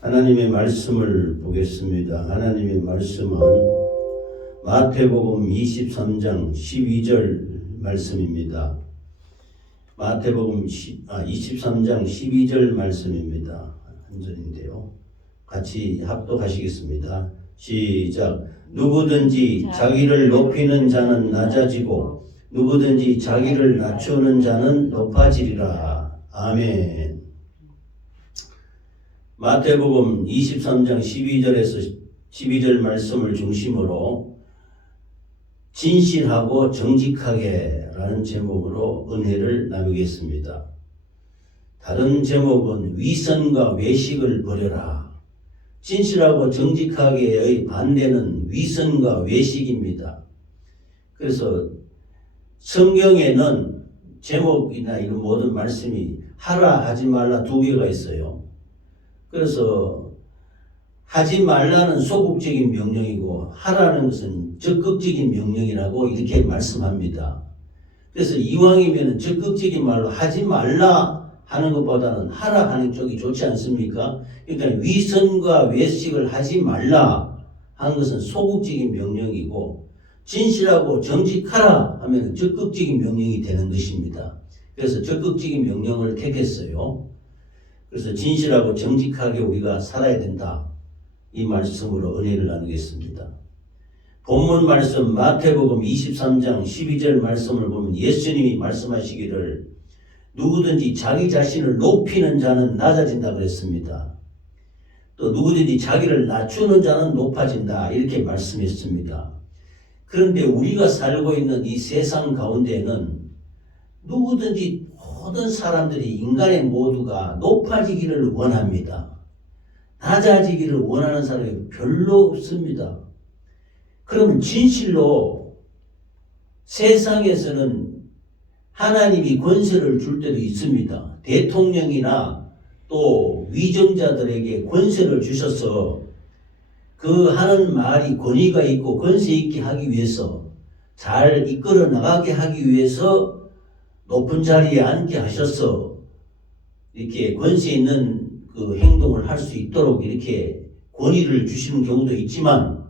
하나님의 말씀을 보겠습니다. 하나님의 말씀은 마태복음 23장 12절 말씀입니다. 마태복음 23장 12절 말씀입니다. 한 절인데요. 같이 합독하시겠습니다. 시작. 누구든지 자기를 높이는 자는 낮아지고 누구든지 자기를 낮추는 자는 높아지리라. 아멘. 마태복음 23장 12절에서 12절 말씀을 중심으로 진실하고 정직하게 라는 제목으로 은혜를 나누겠습니다. 다른 제목은 위선과 외식을 버려라. 진실하고 정직하게의 반대는 위선과 외식입니다. 그래서 성경에는 제목이나 이런 모든 말씀이 하라 하지 말라 두 개가 있어요. 그래서 하지 말라는 소극적인 명령이고 하라는 것은 적극적인 명령이라고 이렇게 말씀합니다. 그래서 이왕이면 적극적인 말로 하지 말라 하는 것보다는 하라 하는 쪽이 좋지 않습니까? 그러니까 위선과 외식을 하지 말라 하는 것은 소극적인 명령이고 진실하고 정직하라 하면 적극적인 명령이 되는 것입니다. 그래서 적극적인 명령을 택했어요. 그래서 진실하고 정직하게 우리가 살아야 된다. 이 말씀으로 은혜를 나누겠습니다. 본문 말씀 마태복음 23장 12절 말씀을 보면 예수님이 말씀하시기를 누구든지 자기 자신을 높이는 자는 낮아진다 그랬습니다. 또 누구든지 자기를 낮추는 자는 높아진다 이렇게 말씀했습니다. 그런데 우리가 살고 있는 이 세상 가운데는 누구든지 모든 사람들이 인간의 모두가 높아지기를 원합니다. 낮아지기를 원하는 사람이 별로 없습니다. 그러면 진실로 세상에서는 하나님이 권세를 줄 때도 있습니다. 대통령이나 또 위정자들에게 권세를 주셔서 그 하는 말이 권위가 있고 권세 있게 하기 위해서 잘 이끌어 나가게 하기 위해서 높은 자리에 앉게 하셔서 이렇게 권세 있는 그 행동을 할 수 있도록 이렇게 권위를 주시는 경우도 있지만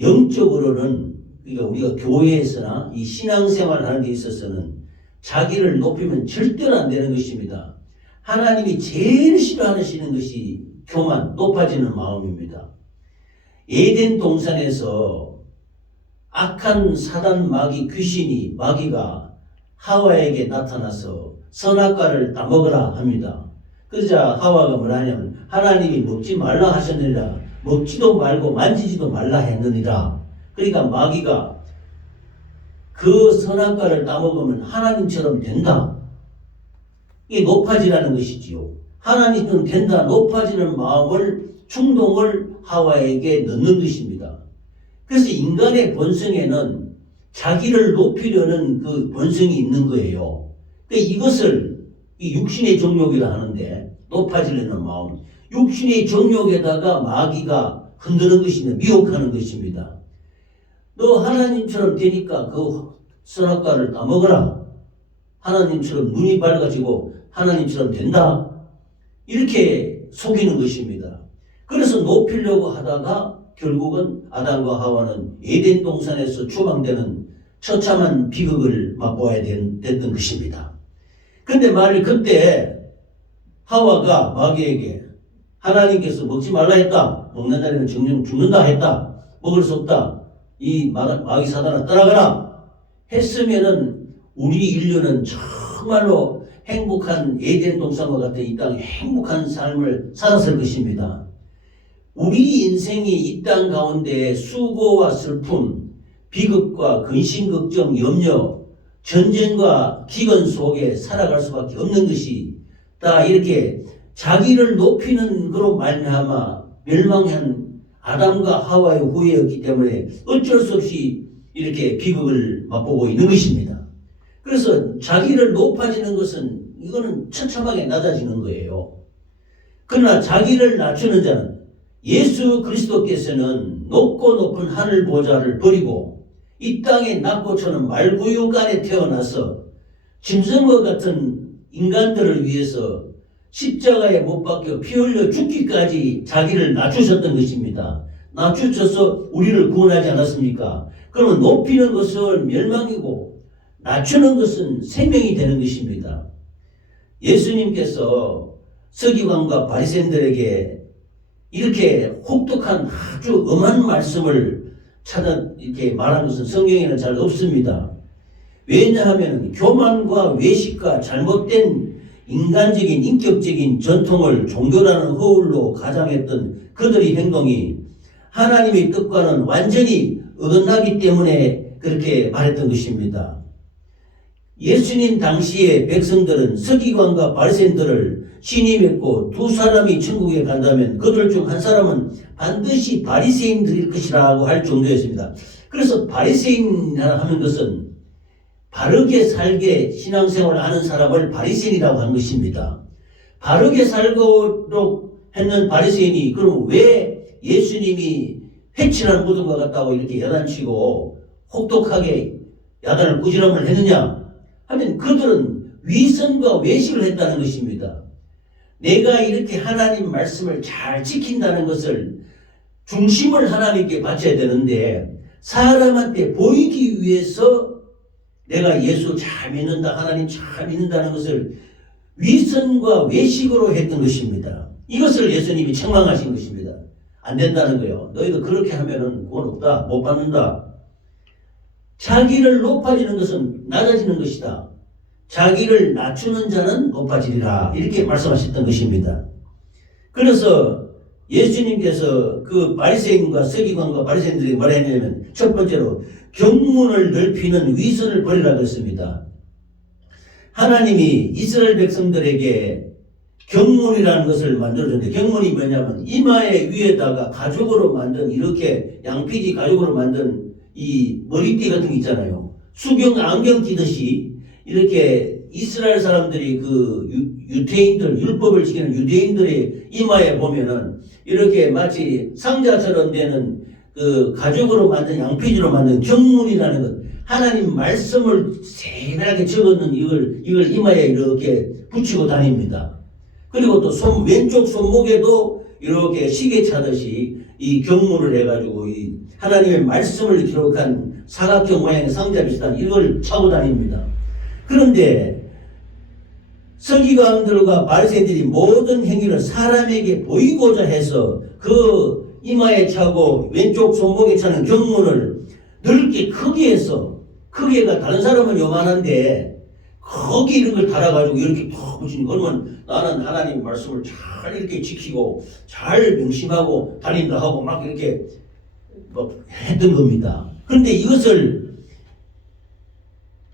영적으로는 그러니까 우리가 교회에서나 이 신앙생활을 하는 데 있어서는 자기를 높이면 절대로 안 되는 것입니다. 하나님이 제일 싫어하시는 것이 교만, 높아지는 마음입니다. 에덴 동산에서 악한 사단 마귀 귀신이 마귀가 하와에게 나타나서 선악과를 따먹으라 합니다. 그러자 하와가 뭐라 하냐면 하나님이 먹지 말라 하셨느니라. 먹지도 말고 만지지도 말라 했느니라. 그러니까 마귀가 그 선악과를 따먹으면 하나님처럼 된다. 이게 높아지라는 것이지요. 하나님처럼 된다. 높아지는 마음을 충동을 하와에게 넣는 것입니다. 그래서 인간의 본성에는 자기를 높이려는 그 본성이 있는 거예요. 그러니까 이것을 이 육신의 정욕이라 하는데 높아지려는 마음, 육신의 정욕에다가 마귀가 흔드는 것이냐 미혹하는 것입니다. 너 하나님처럼 되니까 그 선악과를 따먹어라. 하나님처럼 눈이 밝아지고 하나님처럼 된다. 이렇게 속이는 것입니다. 그래서 높이려고 하다가 결국은 아담과 하와는 에덴 동산에서 추방되는 처참한 비극을 맛보아야 됐던 것입니다. 근데 만일 그때 하와가 마귀에게 하나님께서 먹지 말라 했다. 먹는 자리는 정령 죽는다 했다. 먹을 수 없다. 이 마귀 사단아 떠나가라. 했으면은 우리 인류는 정말로 행복한 에덴 동산과 같은 이 땅에 행복한 삶을 살았을 것입니다. 우리 인생이 이 땅 가운데 수고와 슬픔, 비극과 근심, 걱정, 염려, 전쟁과 기근 속에 살아갈 수밖에 없는 것이 다 이렇게 자기를 높이는 그로 말미암아 멸망한 아담과 하와의 후예였기 때문에 어쩔 수 없이 이렇게 비극을 맛보고 있는 것입니다. 그래서 자기를 높아지는 것은 이거는 처참하게 낮아지는 거예요. 그러나 자기를 낮추는 자는 예수 그리스도께서는 높고 높은 하늘 보좌를 버리고 이 땅에 낙고처럼 말구육 안에 태어나서 짐승과 같은 인간들을 위해서 십자가에 못 박혀 피 흘려 죽기까지 자기를 낮추셨던 것입니다. 낮추셔서 우리를 구원하지 않았습니까? 그러면 높이는 것은 멸망이고 낮추는 것은 생명이 되는 것입니다. 예수님께서 서기관과 바리새인들에게 이렇게 혹독한 아주 엄한 말씀을 이렇게 말한 것은 성경에는 잘 없습니다. 왜냐하면 교만과 외식과 잘못된 인간적인 인격적인 전통을 종교라는 허울로 가장했던 그들의 행동이 하나님의 뜻과는 완전히 어긋나기 때문에 그렇게 말했던 것입니다. 예수님 당시의 백성들은 서기관과 바리새인들을 신임했고 두 사람이 천국에 간다면 그들 중 한 사람은 반드시 바리새인들일 것이라고 할 정도였습니다. 그래서 바리새인이라 하는 것은 바르게 살게 신앙생활을 하는 사람을 바리새인이라고 하는 것입니다. 바르게 살도록 했는 바리새인이 그럼 왜 예수님이 회칠한 무덤과 같다고 이렇게 야단치고 혹독하게 야단을 꾸지람을 했느냐 하면 그들은 위선과 외식을 했다는 것입니다. 내가 이렇게 하나님 말씀을 잘 지킨다는 것을 중심을 하나님께 바쳐야 되는데 사람한테 보이기 위해서 내가 예수 잘 믿는다, 하나님 잘 믿는다는 것을 위선과 외식으로 했던 것입니다. 이것을 예수님이 책망하신 것입니다. 안 된다는 거예요. 너희도 그렇게 하면은 구원 없다, 못 받는다. 자기를 높아지는 것은 낮아지는 것이다. 자기를 낮추는 자는 높아지리라. 이렇게 말씀하셨던 것입니다. 그래서 예수님께서 그 바리새인과 서기관과 바리새인들에게 말했냐면 첫 번째로 경문을 넓히는 위선을 버리라 그랬습니다. 하나님이 이스라엘 백성들에게 경문이라는 것을 만들어줬는데 경문이 뭐냐면 이마에 위에다가 가죽으로 만든 이렇게 양피지 가죽으로 만든 이 머리띠 같은 게 있잖아요. 수경 안경 끼듯이 이렇게 이스라엘 사람들이 그 유대인들 율법을 지키는 유대인들의 이마에 보면은 이렇게 마치 상자처럼 되는 그 가죽으로 만든 양피지로 만든 경문이라는 것 하나님 말씀을 세밀하게 적어놓은 이걸 이마에 이렇게 붙이고 다닙니다. 그리고 또 왼쪽 손목에도 이렇게 시계 차듯이 이 경문을 해가지고 이 하나님의 말씀을 기록한 사각형 모양의 상자 비슷한 이걸 차고 다닙니다. 그런데 서기관들과 바리새인들이 모든 행위를 사람에게 보이고자 해서 그 이마에 차고 왼쪽 손목에 차는 경문을 넓게 크게 해서 크게가 다른 사람은 요만한데 거기 이런 걸 달아가지고 이렇게 푹 붙이는 거 그러면 나는 하나님 말씀을 잘 이렇게 지키고 잘 명심하고 다닌다 하고 막 이렇게 했던 겁니다. 그런데 이것을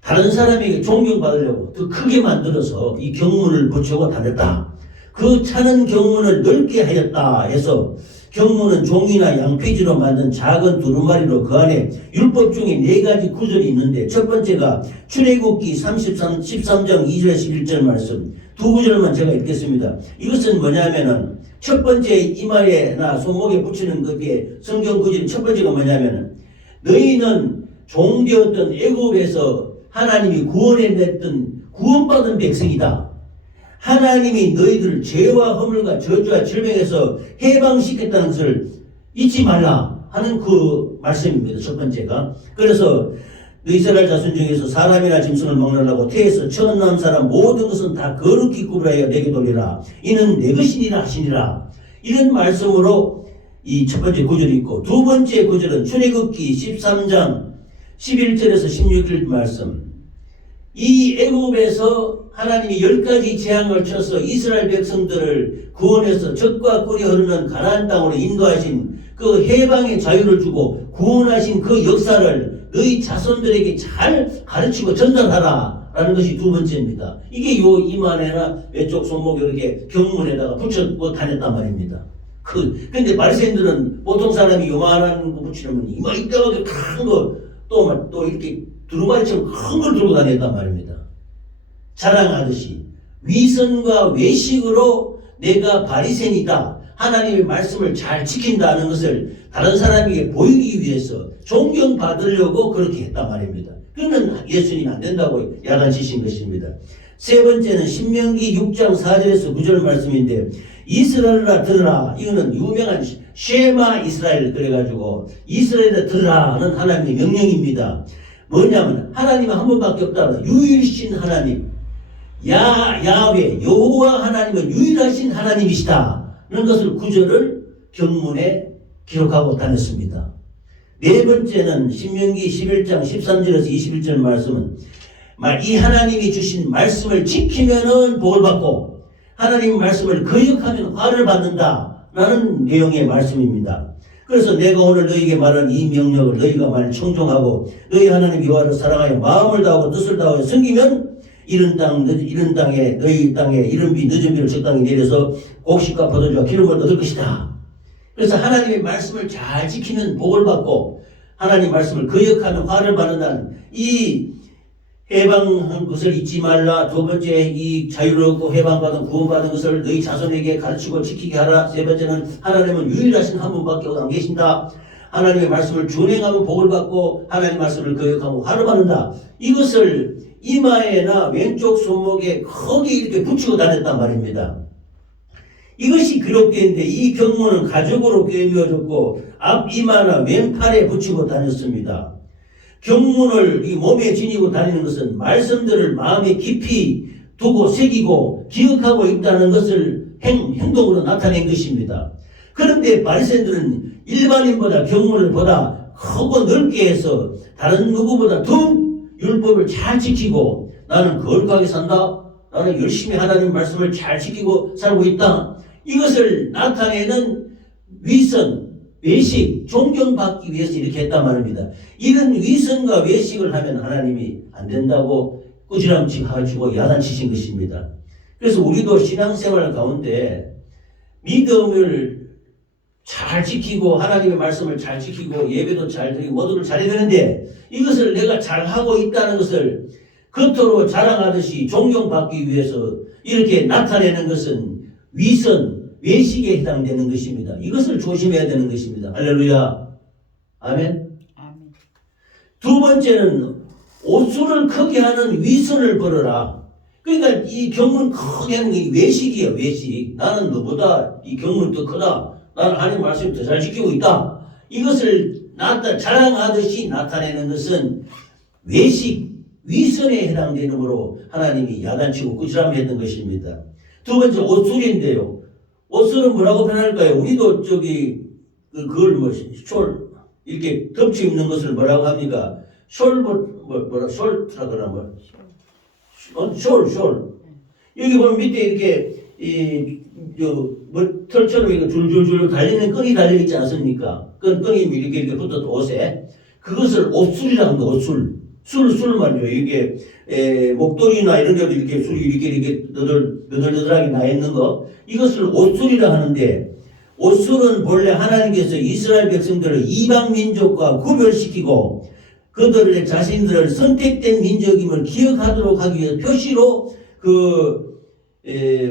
다른 사람에게 존경받으려고 더 크게 만들어서 이 경문을 붙이고 다녔다. 그 차는 경문을 넓게 하였다 해서 경문은 종이나 양피지로 만든 작은 두루마리로 그 안에 율법 중에 4가지 구절이 있는데 첫 번째가 출애굽기 13장 2절 11절 말씀 두 구절만 제가 읽겠습니다. 이것은 뭐냐면은 첫 번째 이마에나 손목에 붙이는 그게 성경 구절이 첫 번째가 뭐냐면은 너희는 종되었던 애굽에서 하나님이 구원해냈던 구원받은 백성이다. 하나님이 너희들을 죄와 허물과 저주와 질병에서 해방시켰다는 것을 잊지 말라 하는 그 말씀입니다. 첫 번째가. 그래서 이스라엘 자손 중에서 사람이나 짐승을 먹느라고 태에서 처음 사람 모든 것은 다 거룩히 구별하여 내게 돌리라. 이는 내 것이니라 하시니라. 이런 말씀으로 이 첫 번째 구절이 있고 두 번째 구절은 출애굽기 13장 11절에서 16절 말씀. 이 애굽에서 하나님이 10가지 재앙을 쳐서 이스라엘 백성들을 구원해서 젖과 꿀이 흐르는 가나안 땅으로 인도하신 그 해방의 자유를 주고 구원하신 그 역사를 너희 자손들에게 잘 가르치고 전달하라 라는 것이 두 번째입니다. 이게 요 이마에나 왼쪽 손목 이렇게 경문에다가 붙여 다녔단 말입니다. 근데 바리새인들은 보통 사람이 요만한 거 붙이려면 이마 이따가 큰 거 또 이렇게 두루마리처럼 큰 걸 들고 다녔단 말입니다. 자랑하듯이 위선과 외식으로 내가 바리새인이다. 하나님의 말씀을 잘 지킨다는 것을 다른 사람에게 보이기 위해서 존경받으려고 그렇게 했단 말입니다. 그러면 예수님이 안 된다고 야단치신 것입니다. 세 번째는 신명기 6장 4절에서 9절 말씀인데 이스라엘아 들으라. 이거는 유명한 쉐마 이스라엘 그래가지고 이스라엘아 들으라는 하나님의 명령입니다. 뭐냐면 하나님은 한 번밖에 없다. 유일신 하나님. 야훼 여호와 하나님은 유일하신 하나님이시다. 이런 것을 구절을 경문에 기록하고 다녔습니다. 네 번째는 신명기 11장 13절에서 21절 말씀은 이 하나님이 주신 말씀을 지키면은 복을 받고 하나님 말씀을 거역하면 화를 받는다 라는 내용의 말씀입니다. 그래서 내가 오늘 너희에게 말하는 이 명령을 너희가 만일 청종하고 너희 하나님 여호와를 사랑하여 마음을 다하고 뜻을 다하여 섬기면 이런 땅에 너희 땅에 이른 비 늦은 비를 적당히 내려서 곡식과 포도주와 기름을 얻을 것이다. 그래서 하나님의 말씀을 잘 지키면 복을 받고 하나님 말씀을 거역하는 화를 받는다는 이 해방한 것을 잊지 말라. 두 번째 이 자유를 얻고 해방받은 구원받은 것을 너희 자손에게 가르치고 지키게 하라. 세 번째는 하나님은 유일하신 한 분밖에 안 계신다. 하나님의 말씀을 준행하면 복을 받고 하나님의 말씀을 거역하면 화를 받는다. 이것을 이마에나 왼쪽 손목에 크게 이렇게 붙이고 다녔단 말입니다. 이것이 기록되어 있는데 이 경문은 가죽으로 꿰매어졌고 앞 이마나 왼팔에 붙이고 다녔습니다. 경문을 이 몸에 지니고 다니는 것은 말씀들을 마음에 깊이 두고 새기고 기억하고 있다는 것을 행동으로 나타낸 것입니다. 그런데 바리새인들은 일반인보다 경문을 보다 크고 넓게 해서 다른 누구보다 더 율법을 잘 지키고 나는 거룩하게 산다. 나는 열심히 하나님 말씀을 잘 지키고 살고 있다. 이것을 나타내는 위선, 외식, 존경받기 위해서 이렇게 했단 말입니다. 이런 위선과 외식을 하면 하나님이 안 된다고 꾸지람치 가지고 야단치신 것입니다. 그래서 우리도 신앙생활 가운데 믿음을 잘 지키고 하나님의 말씀을 잘 지키고 예배도 잘 드리고 모두를 잘해야 되는데 이것을 내가 잘하고 있다는 것을 겉으로 자랑하듯이 존경받기 위해서 이렇게 나타내는 것은 위선, 외식에 해당되는 것입니다. 이것을 조심해야 되는 것입니다. 할렐루야. 아멘. 두 번째는 옷수를 크게 하는 위선을 벌어라. 그러니까 이 경문 크게 하는 게 외식이에요. 외식. 나는 너보다 이 경문 더 크다. 나는 하나님 말씀 더 잘 지키고 있다. 이것을 자랑하듯이 나타내는 것은 외식, 위선에 해당되므로 하나님이 야단치고 꾸지람했던 것입니다. 두 번째 옷술인데요. 옷술은 뭐라고 표현할까요? 우리도 그걸 이렇게 덮쳐 입는 것을 뭐라고 합니까? 숄트라 그러나 숄. 여기 보면 밑에 이렇게 털처럼 이렇게 줄줄줄 달리는 끈이 달려 있지 않습니까? 끈이 이렇게 붙어도 옷에 그것을 옷술이라고 합니다. 옷술. 술 말이죠. 이게 목도리나 이런 데도 이렇게 술이 이렇게 너덜너덜하게 나 있는 거. 이것을 옷술이라 하는데 옷술은 본래 하나님께서 이스라엘 백성들을 이방 민족과 구별시키고 그들의 자신들을 선택된 민족임을 기억하도록 하기 위해서 표시로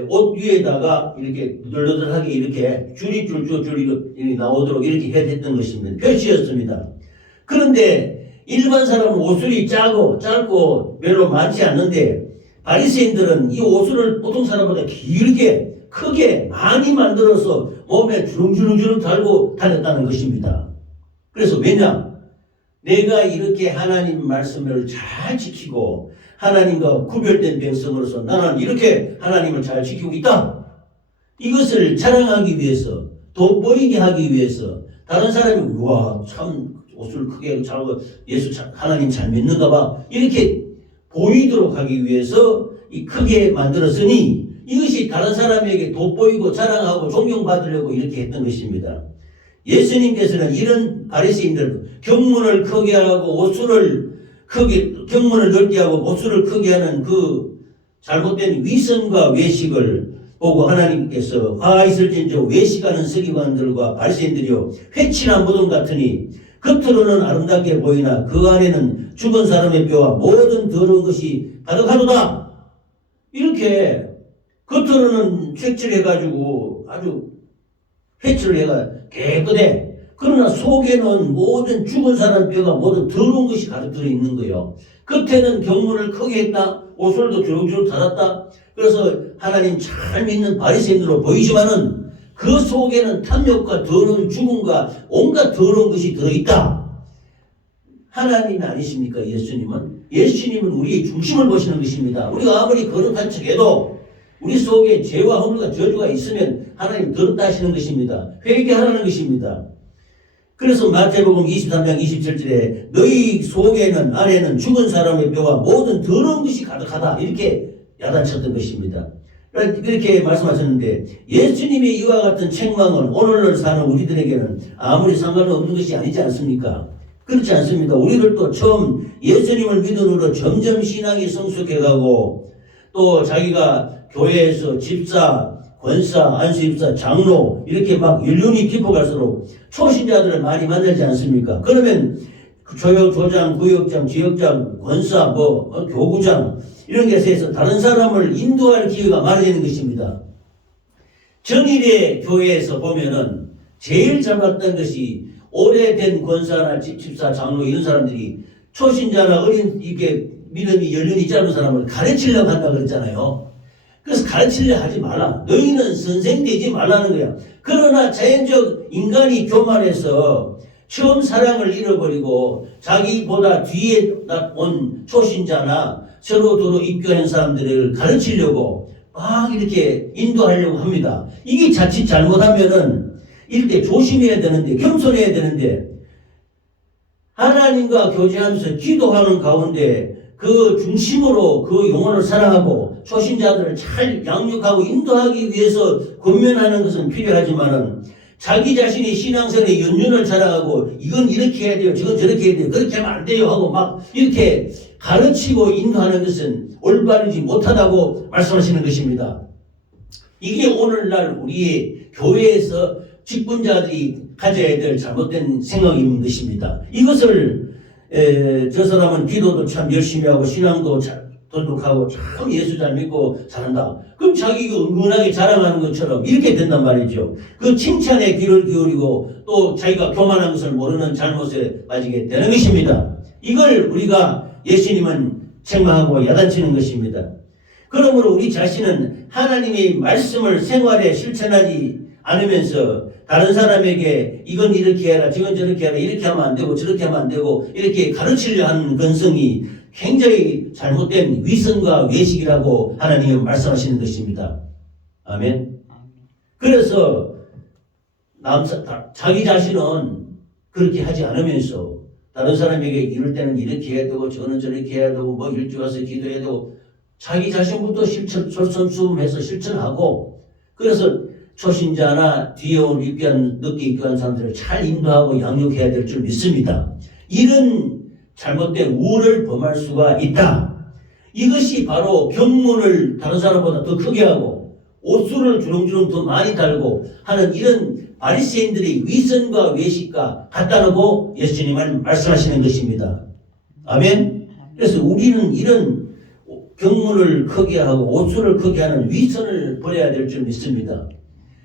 옷 위에다가 이렇게 너덜너덜하게 이렇게 줄이 나오도록 이렇게 했던 것입니다. 표시였습니다. 그런데 일반 사람은 옷술이 짧고 별로 많지 않는데 바리새인들은 이 옷술을 보통 사람보다 길게 크게 많이 만들어서 몸에 주렁주렁 달고 다녔다는 것입니다. 그래서 왜냐? 내가 이렇게 하나님 말씀을 잘 지키고 하나님과 구별된 백성으로서 나는 이렇게 하나님을 잘 지키고 있다. 이것을 자랑하기 위해서 돋보이게 하기 위해서 다른 사람이 우와 참 옷을 크게 잘하고 하나님 잘 믿는가 봐 이렇게 보이도록 하기 위해서 이 크게 만들었으니 이것이 다른 사람에게 돋보이고 자랑하고 존경받으려고 이렇게 했던 것입니다. 예수님께서는 이런 바리새인들 경문을 크게 하고 경문을 넓게 하고 옷술을 크게 하는 그 잘못된 위선과 외식을 보고 하나님께서 화 있을진저 외식하는 서기관들과 바리새인들이요 회칠한 무덤 같으니 겉으로는 아름답게 보이나 그 안에는 죽은 사람의 뼈와 모든 더러운 것이 가득하도다. 이렇게 겉으로는 색칠해가지고 아주 회칠을 해가 깨끗해. 그러나 속에는 모든 죽은 사람 뼈가 모든 더러운 것이 가득 들어있는 거예요. 겉에는 경문을 크게 했다. 옷술도 주렁주렁 닫았다. 그래서 하나님 잘 믿는 바리새인으로 보이지만은 그 속에는 탐욕과 더러운 죽음과 온갖 더러운 것이 들어있다. 하나님이 아니십니까? 예수님은 우리의 중심을 보시는 것입니다. 우리가 아무리 거룩한 척해도 우리 속에 죄와 허물과 저주가 있으면 하나님 더럽다 하시는 것입니다. 회개하라는 것입니다. 그래서 마태복음 23장 27절에 너희 속에는 안에는 죽은 사람의 뼈와 모든 더러운 것이 가득하다 이렇게 야단쳤던 것입니다. 그렇게 말씀하셨는데 예수님의 이와 같은 책망은 오늘날 사는 우리들에게는 아무리 상관없는 것이 아니지 않습니까? 그렇지 않습니다. 우리들도 처음 예수님을 믿음으로 점점 신앙이 성숙해가고 또 자기가 교회에서 집사, 권사, 안수입사, 장로 이렇게 막 연륜이 깊어갈수록 초신자들을 많이 만나지 않습니까? 그러면 조장, 구역장, 지역장, 권사, 교구장 이런 것에서 다른 사람을 인도할 기회가 많아지는 것입니다. 정일의 교회에서 보면은 제일 잘 봤던 것이 오래된 권사나 집사, 장로 이런 사람들이 초신자나 어린 이게 믿음이 연륜이 짧은 사람을 가르치려고 한다 그랬잖아요. 그래서 가르치려 하지 말라. 너희는 선생 되지 말라는 거야. 그러나 자연적 인간이 교만해서 처음 사랑을 잃어버리고 자기보다 뒤에 온 초신자나 서로 입교한 사람들을 가르치려고 막 이렇게 인도하려고 합니다. 이게 자칫 잘못하면은 이때 조심해야 되는데 겸손해야 되는데 하나님과 교제하면서 기도하는 가운데 그 중심으로 그 영혼을 사랑하고 초신자들을 잘 양육하고 인도하기 위해서 권면하는 것은 필요하지만은 자기 자신이 신앙생활의 연륜을 자랑하고 이건 이렇게 해야 돼요, 저건 저렇게 해야 돼요, 그렇게 하면 안 돼요 하고 막 이렇게 가르치고 인도하는 것은 올바르지 못하다고 말씀하시는 것입니다. 이게 오늘날 우리의 교회에서 직분자들이 가져야 될 잘못된 생각인 것입니다. 이것을 저 사람은 기도도 참 열심히 하고 신앙도 잘 도둑하고 참 예수 잘 믿고 잘한다. 그럼 자기가 은근하게 자랑하는 것처럼 이렇게 된단 말이죠. 그 칭찬에 귀를 기울이고 또 자기가 교만한 것을 모르는 잘못에 빠지게 되는 것입니다. 이걸 우리가 예수님은 책망하고 야단치는 것입니다. 그러므로 우리 자신은 하나님의 말씀을 생활에 실천하지 않으면서 다른 사람에게 이건 이렇게 해라, 저건 저렇게 해라, 이렇게 하면 안 되고 저렇게 하면 안 되고 이렇게 가르치려 하는 근성이 굉장히 잘못된 위선과 외식이라고 하나님은 말씀하시는 것입니다. 아멘. 그래서 자기 자신은 그렇게 하지 않으면서 다른 사람에게 이럴 때는 이렇게 해야 되고 저는 저렇게 해야 되고 뭐 일찍 와서 기도해야 되고 자기 자신부터 솔선수범해서 실천하고 그래서 초신자나 뒤에 온 늦게 입교한 사람들을 잘 인도하고 양육해야 될 줄 믿습니다. 이런 잘못된 우를 범할 수가 있다. 이것이 바로 경문을 다른 사람보다 더 크게 하고 옷수를 주렁주렁 더 많이 달고 하는 이런 바리새인들의 위선과 외식과 같다고 예수님은 말씀하시는 것입니다. 아멘. 그래서 우리는 이런 경문을 크게 하고 옷수를 크게 하는 위선을 버려야 될 줄 믿습니다.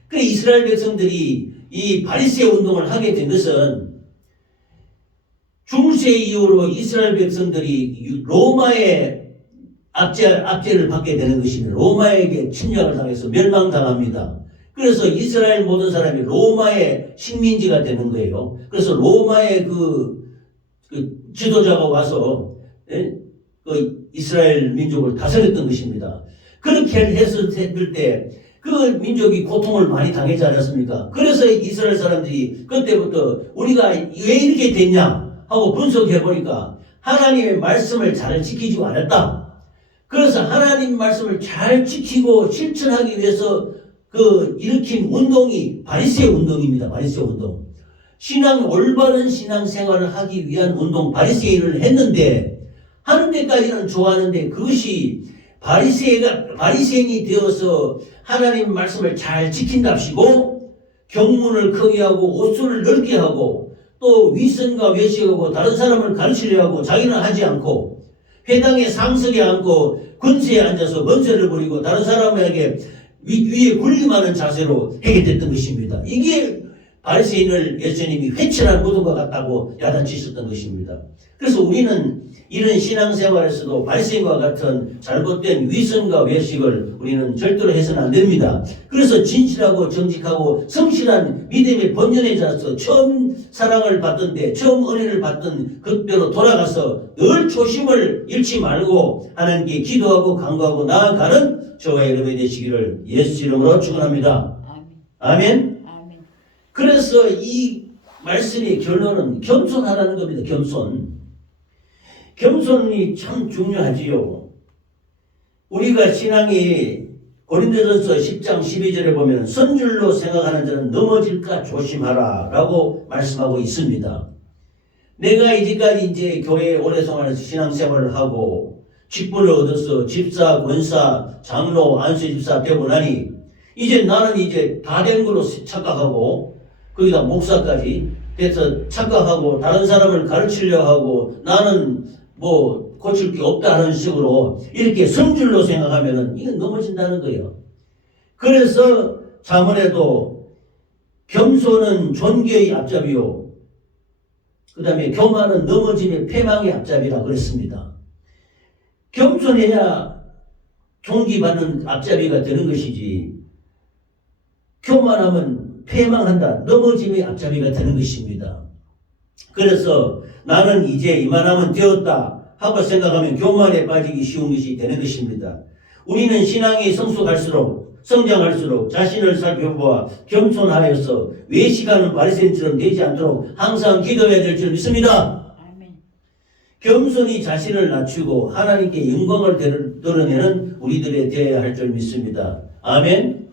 그 이스라엘 백성들이 이 바리새 운동을 하게 된 것은 중세 이후로 이스라엘 백성들이 로마의 압제를 받게 되는 것입니다. 로마에게 침략을 당해서 멸망당합니다. 그래서 이스라엘 모든 사람이 로마의 식민지가 되는 거예요. 그래서 로마의 그 지도자가 와서 그 이스라엘 민족을 다스렸던 것입니다. 그렇게 했을 때 그 민족이 고통을 많이 당했지 않았습니까? 그래서 이스라엘 사람들이 그때부터 우리가 왜 이렇게 됐냐 하고 분석해 보니까 하나님의 말씀을 잘 지키지 않았다. 그래서 하나님 말씀을 잘 지키고 실천하기 위해서 일으킨 운동이 바리새 운동입니다. 바리새 운동. 올바른 신앙 생활을 하기 위한 운동 바리새인을 했는데 하는 데까지는 좋았는데 그것이 바리새인이 되어서 하나님 말씀을 잘 지킨답시고 경문을 크게 하고 옷수를 넓게 하고 또 위선과 외식하고 다른 사람을 가르치려 하고 자기는 하지 않고 회당에 상석에 앉고 권세에 앉아서 권세를 부리고 다른 사람에게 위에 군림하는 자세로 하게 됐던 것입니다. 이게 바리새인을 예수님이 회칠한 무덤과 같다고 야단치셨던 것입니다. 그래서 우리는 이런 신앙생활에서도 바리새인과 같은 잘못된 위선과 외식을 우리는 절대로 해서는 안 됩니다. 그래서 진실하고 정직하고 성실한 믿음의 본연의 자로서 처음 사랑을 받던데 처음 은혜를 받던 그때로 돌아가서 늘 초심을 잃지 말고 하나님께 기도하고 간구하고 나아가는 저와 여러분이 되시기를 예수 이름으로 축원합니다. 아멘. 아멘. 그래서 이 말씀의 결론은 겸손하라는 겁니다. 겸손이 참 중요하지요. 우리가 신앙이 고린도전서 10장 12절에 보면 선줄로 생각하는 자는 넘어질까 조심하라 라고 말씀하고 있습니다. 내가 이제까지 이제 교회에 오래 생활해서 신앙생활을 하고 직분을 얻어서 집사, 권사, 장로, 안수집사 되고 나니 이제 나는 이제 다 된 걸로 착각하고 거기다 목사까지 그래서 착각하고 다른 사람을 가르치려 하고 나는 뭐 고칠 게 없다 하는 식으로 이렇게 성질로 생각하면은 이건 넘어진다는 거예요. 그래서 잠언에도 겸손은 존귀의 앞잡이요. 그 다음에 교만은 넘어짐의 패망의 앞잡이라 그랬습니다. 겸손해야 존귀받는 앞잡이가 되는 것이지 교만하면 패망한다. 넘어짐의 앞잡이가 되는 것입니다. 그래서 나는 이제 이만하면 되었다 하고 생각하면 교만에 빠지기 쉬운 것이 되는 것입니다. 우리는 신앙이 성숙할수록 성장할수록 자신을 살펴보아 겸손하여서 외식하는 바리새인처럼 되지 않도록 항상 기도해야 될 줄 믿습니다. 아멘. 겸손히 자신을 낮추고 하나님께 영광을 드러내는 우리들이 되어야 할 줄 믿습니다. 아멘.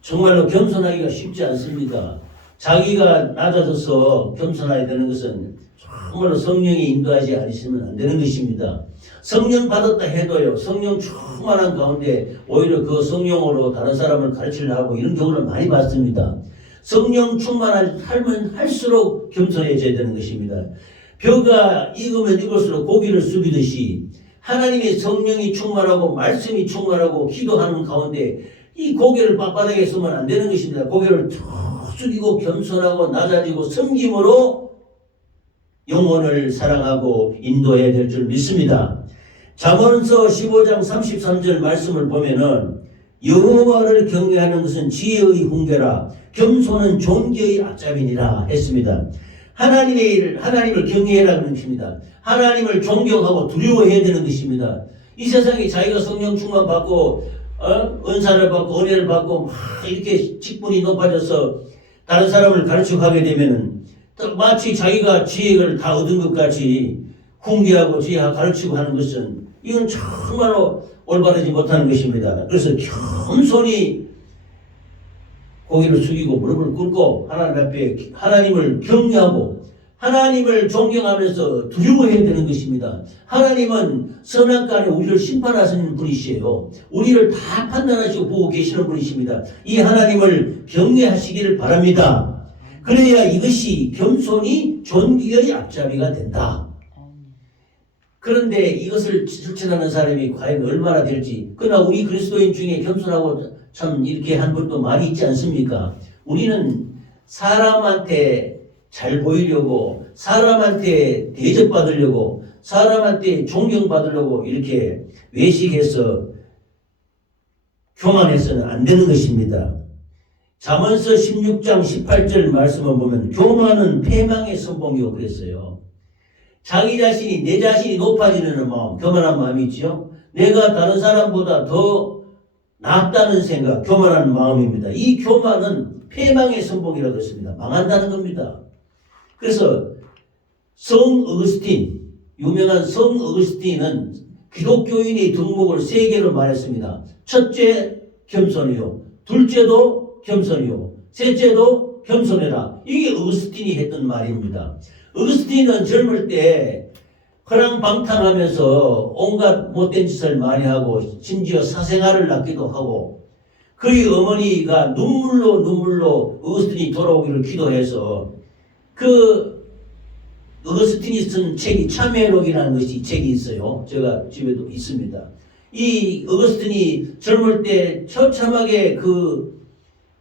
정말로 겸손하기가 쉽지 않습니다. 자기가 낮아져서 겸손하게 되는 것은 정말로 성령이 인도하지 않으시면 안 되는 것입니다. 성령 받았다 해도요, 성령 충만한 가운데 오히려 그 성령으로 다른 사람을 가르치려 하고 이런 경우를 많이 봤습니다. 성령 충만하면 할수록 겸손해져야 되는 것입니다. 벼가 익으면 익을수록 고기를 숙이듯이 하나님의 성령이 충만하고 말씀이 충만하고 기도하는 가운데 이 고개를 빳빳하게 쓰면 안 되는 것입니다. 고개를 툭 숙이고 겸손하고 낮아지고 섬김으로 영혼을 사랑하고 인도해야 될 줄 믿습니다. 잠언서 15장 33절 말씀을 보면은 여호와를 경외하는 것은 지혜의 훈계라 겸손은 존귀의 앞잡이니라 했습니다. 하나님을 경외해라 그런 것입니다. 하나님을 존경하고 두려워해야 되는 것입니다. 이 세상에 자기가 성령 충만 받고 은사를 받고 은혜를 받고 막 이렇게 직분이 높아져서 다른 사람을 가르치고 하게 되면은 마치 자기가 지혜를 다 얻은 것 같이 훈계하고 지혜하고 가르치고 하는 것은 이건 정말로 올바르지 못하는 것입니다. 그래서 겸손히 고개를 숙이고 무릎을 꿇고 하나님 앞에 하나님을 경외하고 하나님을 존경하면서 두려워해야 되는 것입니다. 하나님은 선악간에 우리를 심판하시는 분이시에요. 우리를 다 판단하시고 보고 계시는 분이십니다. 이 하나님을 경외하시기를 바랍니다. 그래야 이것이 겸손이 존귀의 앞잡이가 된다. 그런데 이것을 실천하는 사람이 과연 얼마나 될지. 그러나 우리 그리스도인 중에 겸손하고 참 이렇게 한 분도 많이 있지 않습니까? 우리는 사람한테 잘 보이려고, 사람한테 대접받으려고, 사람한테 존경받으려고 이렇게 외식해서 교만해서는 안 되는 것입니다. 잠언서 16장 18절 말씀을 보면 교만은 패망의 선봉이고 그랬어요. 자기 자신이 내 자신이 높아지는 마음, 교만한 마음이 있죠. 내가 다른 사람보다 더 낫다는 생각, 교만한 마음입니다. 이 교만은 패망의 선봉이라고 했습니다. 망한다는 겁니다. 그래서 성 어거스틴, 유명한 성 어거스틴은 기독교인의 덕목을 세 개로 말했습니다. 첫째 겸손이요, 둘째도 겸손이요, 셋째도 겸손해라. 이게 어거스틴이 했던 말입니다. 어거스틴은 젊을 때 허랑방탕하면서 온갖 못된 짓을 많이 하고 심지어 사생활을 낳기도 하고 그의 어머니가 눈물로 어거스틴이 돌아오기를 기도해서 그 어거스틴이 쓴 책이 참회록이라는 것이 책이 있어요. 제가 집에도 있습니다. 이 어거스틴이 젊을 때 처참하게 그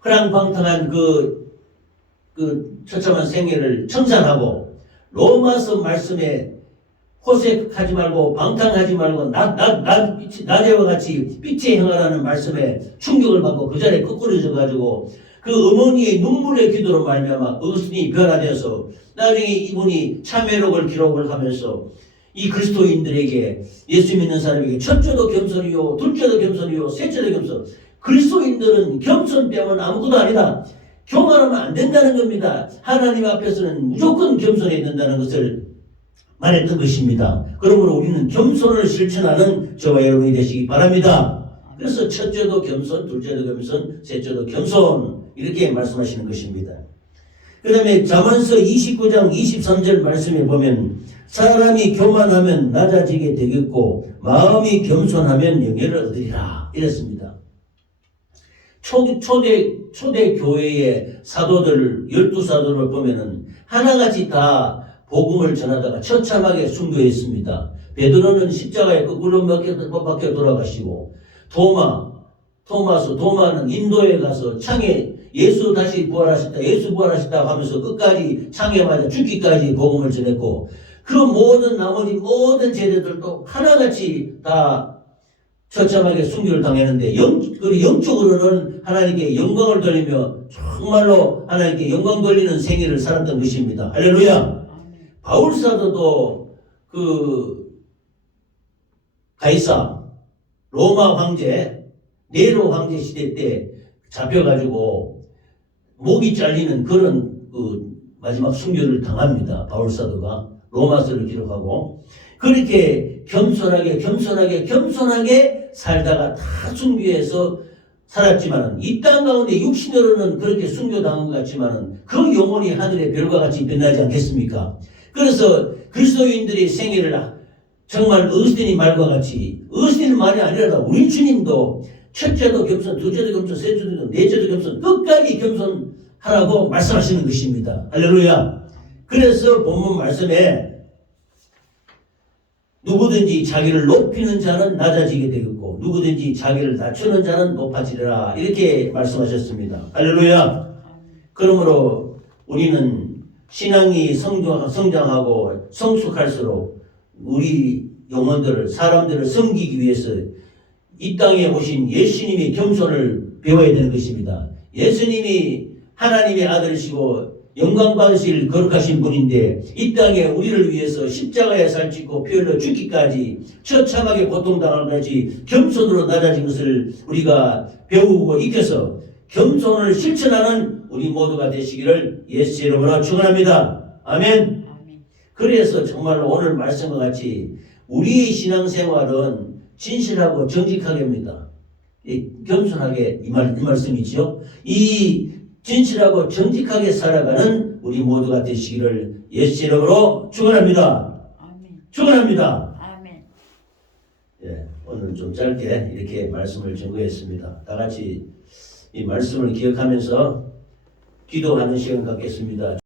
허랑방탕한 그 그 처참한 생애를 청산하고 로마서 말씀에 호색하지 말고 방탕하지 말고 낮에와 같이 빛에 행하라는 말씀에 충격을 받고 그 자리에 거꾸러져 가지고 그 어머니의 눈물의 기도로 말미암아 어순이 변화되어서 나중에 이분이 참회록을 기록을 하면서 이 그리스도인들에게 예수 믿는 사람에게 첫째도 겸손이요 둘째도 겸손이요 셋째도 겸손. 그리스도인들은 겸손 빼면 아무것도 아니다. 교만하면 안 된다는 겁니다. 하나님 앞에서는 무조건 겸손해야 된다는 것을 말했던 것입니다. 그러므로 우리는 겸손을 실천하는 저와 여러분이 되시기 바랍니다. 그래서 첫째도 겸손, 둘째도 겸손, 셋째도 겸손 이렇게 말씀하시는 것입니다. 그 다음에 잠언서 29장 23절 말씀에 보면 사람이 교만하면 낮아지게 되겠고 마음이 겸손하면 영예를 얻으리라 이랬습니다. 초대 교회의 사도들 12사도를 보면은 하나같이 다 복음을 전하다가 처참하게 순교했습니다. 베드로는 십자가에 거꾸로 박혀 돌아가시고 도마는 인도에 가서 창에 예수 다시 부활하셨다 예수 부활하셨다 하면서 끝까지 창에 맞아 죽기까지 복음을 전했고 그 모든 나머지 모든 제자들도 하나같이 다 처참하게 순교를 당했는데 영적으로는 하나님께 영광을 돌리며 정말로 하나님께 영광 돌리는 생애를 살았던 것입니다. 할렐루야. 바울사도도 그 가이사 로마 황제 네로 황제 시대 때 잡혀가지고 목이 잘리는 그런 그 마지막 순교를 당합니다. 바울사도가 로마서를 기록하고 그렇게 겸손하게 살다가 다 순교해서 살았지만 이 땅 가운데 육신으로는 그렇게 순교당한 것 같지만 그 영혼이 하늘의 별과 같이 빛나지 않겠습니까? 그래서 그리스도인들의 생애를 정말 어스틴이 말과 같이 어스틴 말이 아니라 우리 주님도 첫째도 겸손, 둘째도 겸손, 셋째도 겸손, 넷째도 겸손 끝까지 겸손하라고 말씀하시는 것입니다. 할렐루야. 그래서 본문 말씀에 누구든지 자기를 높이는 자는 낮아지게 되겠고 누구든지 자기를 낮추는 자는 높아지리라 이렇게 말씀하셨습니다. 할렐루야. 그러므로 우리는 신앙이 성장하고 성숙할수록 우리 영혼들을 사람들을 섬기기 위해서 이 땅에 오신 예수님의 겸손을 배워야 되는 것입니다. 예수님이 하나님의 아들이시고 영광 받으실 거룩하신 분인데 이 땅에 우리를 위해서 십자가에 살찌고 피 흘려 죽기까지 처참하게 고통당할 것이 겸손으로 낮아진 것을 우리가 배우고 익혀서 겸손을 실천하는 우리 모두가 되시기를 예수 이름으로 축원합니다. 아멘. 그래서 정말 오늘 말씀과 같이 우리의 신앙생활은 진실하고 정직하게 합니다. 겸손하게 이 말씀이지요. 이 진실하고 정직하게 살아가는 우리 모두가 되시기를 예수 이름으로 축원합니다. 축원합니다. 아멘. 예, 오늘 좀 짧게 이렇게 말씀을 증거했습니다. 다 같이 이 말씀을 기억하면서 기도하는 시간 갖겠습니다.